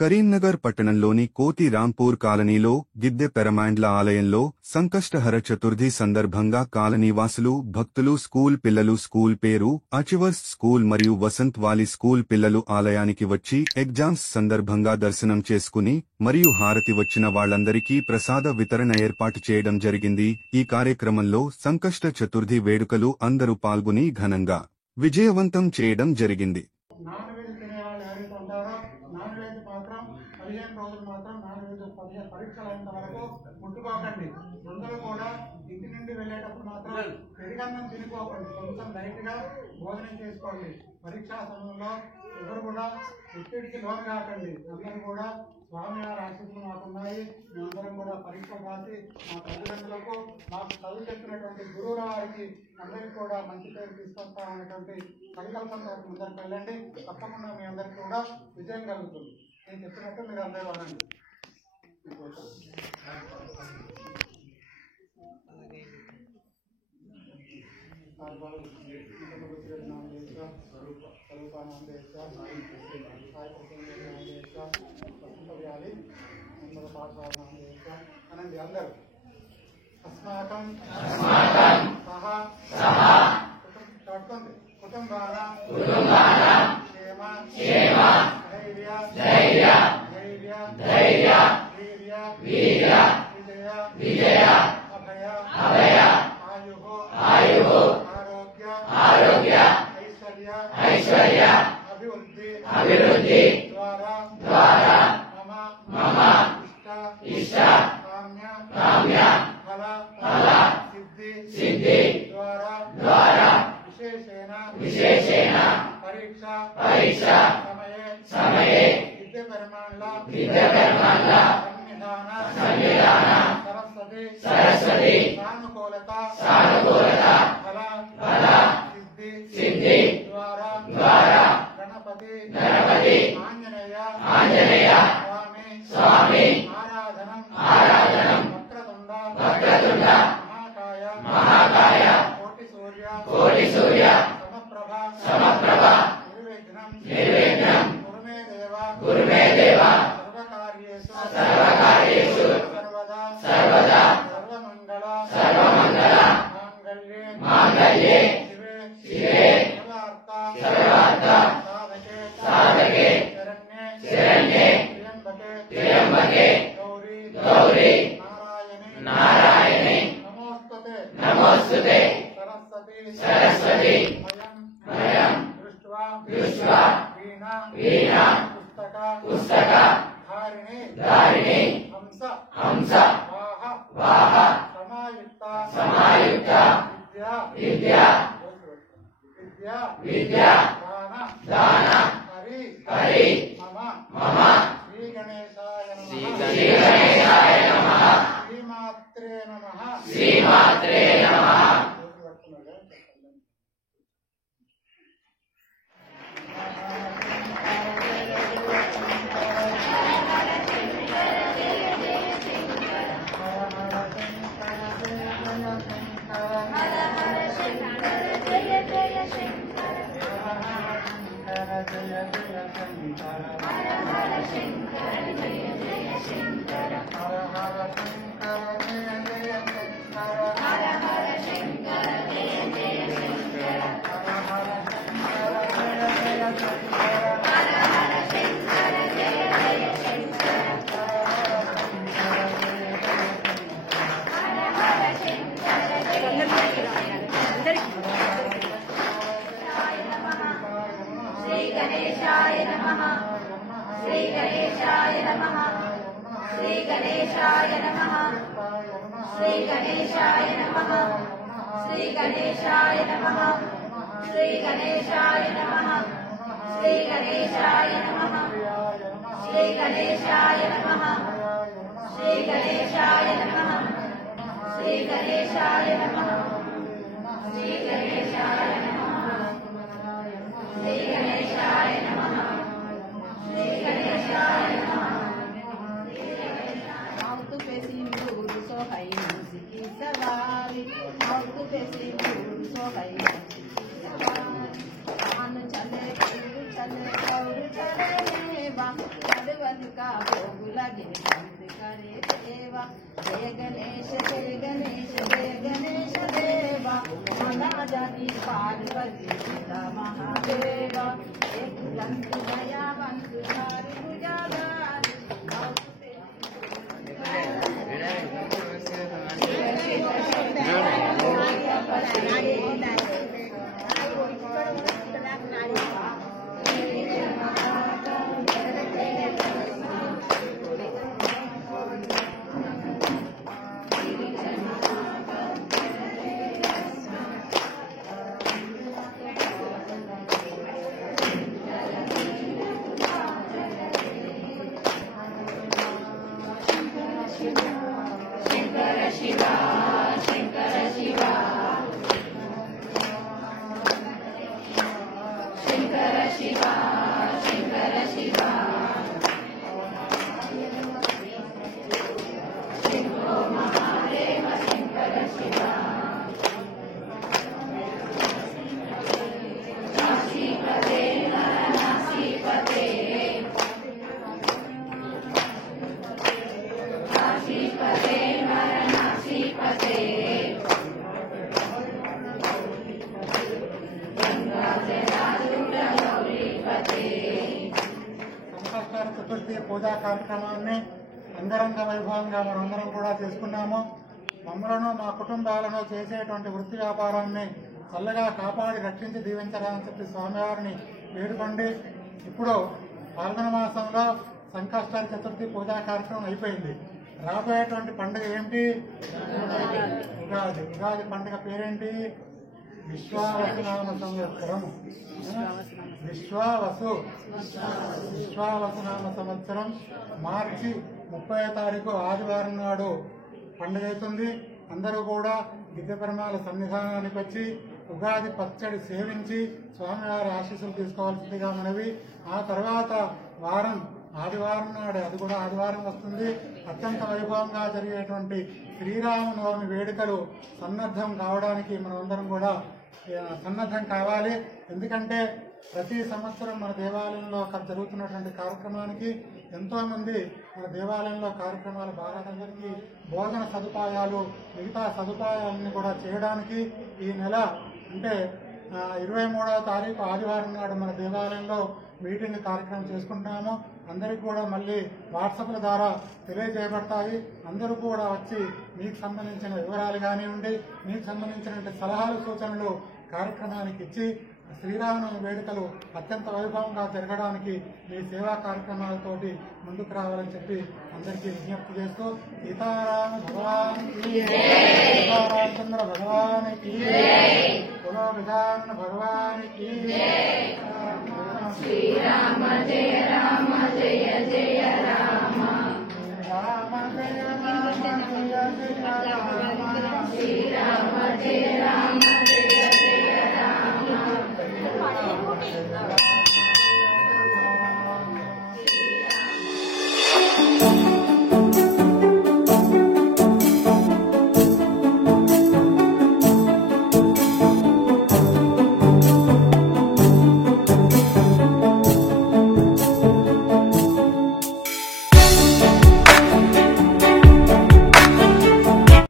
కరీంనగర్ పట్టణంలోని కోతి రాంపూర్ కాలనీలో గిద్దె పెరమాండ్ల ఆలయంలో సంకష్టహర చతుర్థి సందర్భంగా కాలనీవాసులు భక్తులు స్కూల్ పిల్లలు స్కూల్ పేరు అచివర్స్ స్కూల్ మరియు వసంత్ వాలి స్కూల్ పిల్లలు ఆలయానికి వచ్చి ఎగ్జామ్స్ సందర్భంగా దర్శనం చేసుకుని మరియు హారతి వచ్చిన వాళ్లందరికీ ప్రసాద వితరణ ఏర్పాటు చేయడం జరిగింది। ఈ కార్యక్రమంలో సంకష్ట చతుర్థి వేడుకలు అందరూ పాల్గొని ఘనంగా విజయవంతం చేయడం జరిగింది। పరీక్షలు అయినంత వరకు ముట్టుకోకండి। అందరూ కూడా ఇంటి నుండి వెళ్ళేటప్పుడు మాత్రం పెరిగన్నం తినిపోకండి, కొంచెం లైట్ గా భోజనం చేసుకోండి। పరీక్షా సమయంలో ఎవరు కూడా ఒత్తిడికి లోను కాకండి। అందరూ కూడా స్వామివారి ఆశీస్సులు మాకున్నాయి। మేమందరం కూడా పరీక్షలు రాసి మా తల్లిదండ్రులకు మాకు చదువు చెప్పినటువంటి గురువుల వారికి అందరికీ కూడా మంచి పేరు తీసుకొస్తామనేటువంటి సంకల్పంతో ముందరికి వెళ్ళండి। తప్పకుండా మీ అందరికీ కూడా విజయం కలుగుతుంది। నేను చెప్పినట్టు మీరు అందరూ వాడండి। అనండి అందరూ అస్మాకం కుటుంబానాం క్షేమ ధైర్య వీర్య విజయ అభయ ఆయు ఆరోగ్య ఐశ్వర్య అభివృద్ధి ద్వారా మమ ఇష్ట కామ్య ఫల సిద్ధి ద్వారా విశేషేణ పరీక్ష సమయే విద్య పెరమాండ్ల సంవిధాన సరస్వతి సానుకూలత ఫల సిద్ధి ద్వారా గణపతి ఆంజనేయ స్వామి ఆరాధనం వక్రతుండ మహాకాయ కోటి సూర్య సమప్రభ నిర్విఘ్నం కురుమే దేవ సర్వకార్యేషు సర్వదా సర్వమంగళ మాంగళ్యే శివే సర్వార్థ సాధకే శరణ్యే త్ర్యంబకే గౌరీ నారాయణి నమోస్తుతే సరస్వతి భయం దృష్ట్వా వీణా పుస్తక ధారిణి హంస వాహ సమాయుక్త విద్య దాన హరి మమ శ్రీ గణేశాయ నమః శ్రీమాత్రే నమః गणेशाय नमः श्री गणेशाय नमः श्री गणेशाय नमः श्री गणेशाय नमः श्री गणेशाय नमः श्री गणेशाय नमः श्री गणेशाय नमः श्री गणेशाय नमः श्री गणेशाय नमः श्री गणेशाय नमः श्री गणेशाय नमः श्री गणेशाय नमः श्री गणेशाय नमः मौत पे सिंदूर सोहई मुझकी सवारी मौत पे सिंदूर सोहई मुझकी सवारी मान चले और चले बा वाहिनी पंथ करे सेवा जय गणेश जय गणेश देवा मला जाती पार्वती पिता महादेवा एक दंत दयावंत हरि भुजाधार చతుర్థి పూజా కార్యక్రమాన్ని అంగరంగ వైభవంగా మనందరం కూడా చేసుకున్నాము. మమ్మలను మా కుటుంబాలను చేసేటువంటి వృత్తి వ్యాపారాన్ని చల్లగా కాపాడి రక్షించి దీవించాలని చెప్పి స్వామివారిని వేడుకోండి. ఇప్పుడు పాల్గొన మాసంలో సంకష్టారి చతుర్థి పూజా కార్యక్రమం అయిపోయింది. రాబోయేటువంటి పండుగ ఏంటి? ఉగాది. ఉగాది పండుగ పేరేంటి? విశ్వావసునామ సంవత్సరం. విశ్వావసునామ సంవత్సరం మార్చి 30వ తారీఖు ఆదివారం నాడు పండుగ అవుతుంది. అందరూ కూడా గిద్దెపెరుమాళ సన్నిధానానికి వచ్చి ఉగాది పచ్చడి సేవించి స్వామివారి ఆశీస్సులు తీసుకోవాల్సిందిగా మనవి. ఆ తర్వాత వారం ఆదివారం నాడు, అది కూడా ఆదివారం వస్తుంది, అత్యంత వైభవంగా జరిగేటువంటి శ్రీరామనవమి వేడుకలు సన్నద్ధం కావడానికి మనమందరం కూడా సన్నద్ధం కావాలి. ఎందుకంటే ప్రతి సంవత్సరం మన దేవాలయంలో జరుగుతున్నటువంటి కార్యక్రమానికి ఎంతో మంది మన దేవాలయంలో కార్యక్రమాలు బాగానికి భోజన సదుపాయాలు మిగతా సదుపాయాలను కూడా చేయడానికి ఈ నెల అంటే 23వ తారీఖు ఆదివారం నాడు మన దేవాలయంలో మీటింగ్ కార్యక్రమం చేసుకుంటున్నాము. అందరికీ కూడా మళ్ళీ వాట్సాప్ల ద్వారా తెలియజేయబడతాయి. అందరూ కూడా వచ్చి మీకు సంబంధించిన వివరాలు కానివ్వండి, మీకు సంబంధించిన సలహాలు సూచనలు కార్యక్రమానికి ఇచ్చి శ్రీరామనవమి వేడుకలు అత్యంత వైభవంగా జరగడానికి మీ సేవా కార్యక్రమాలతోటి ముందుకు రావాలని చెప్పి అందరికీ విజ్ఞప్తి చేస్తూ సీతారామ భగవానికి సీతారామచంద్ర భగవానికి కుల విధాన భగవానికి శ్రీరామ జయ రామ జయ జయ రామ రామ జయ రామ జయ జయ రామ శ్రీరామ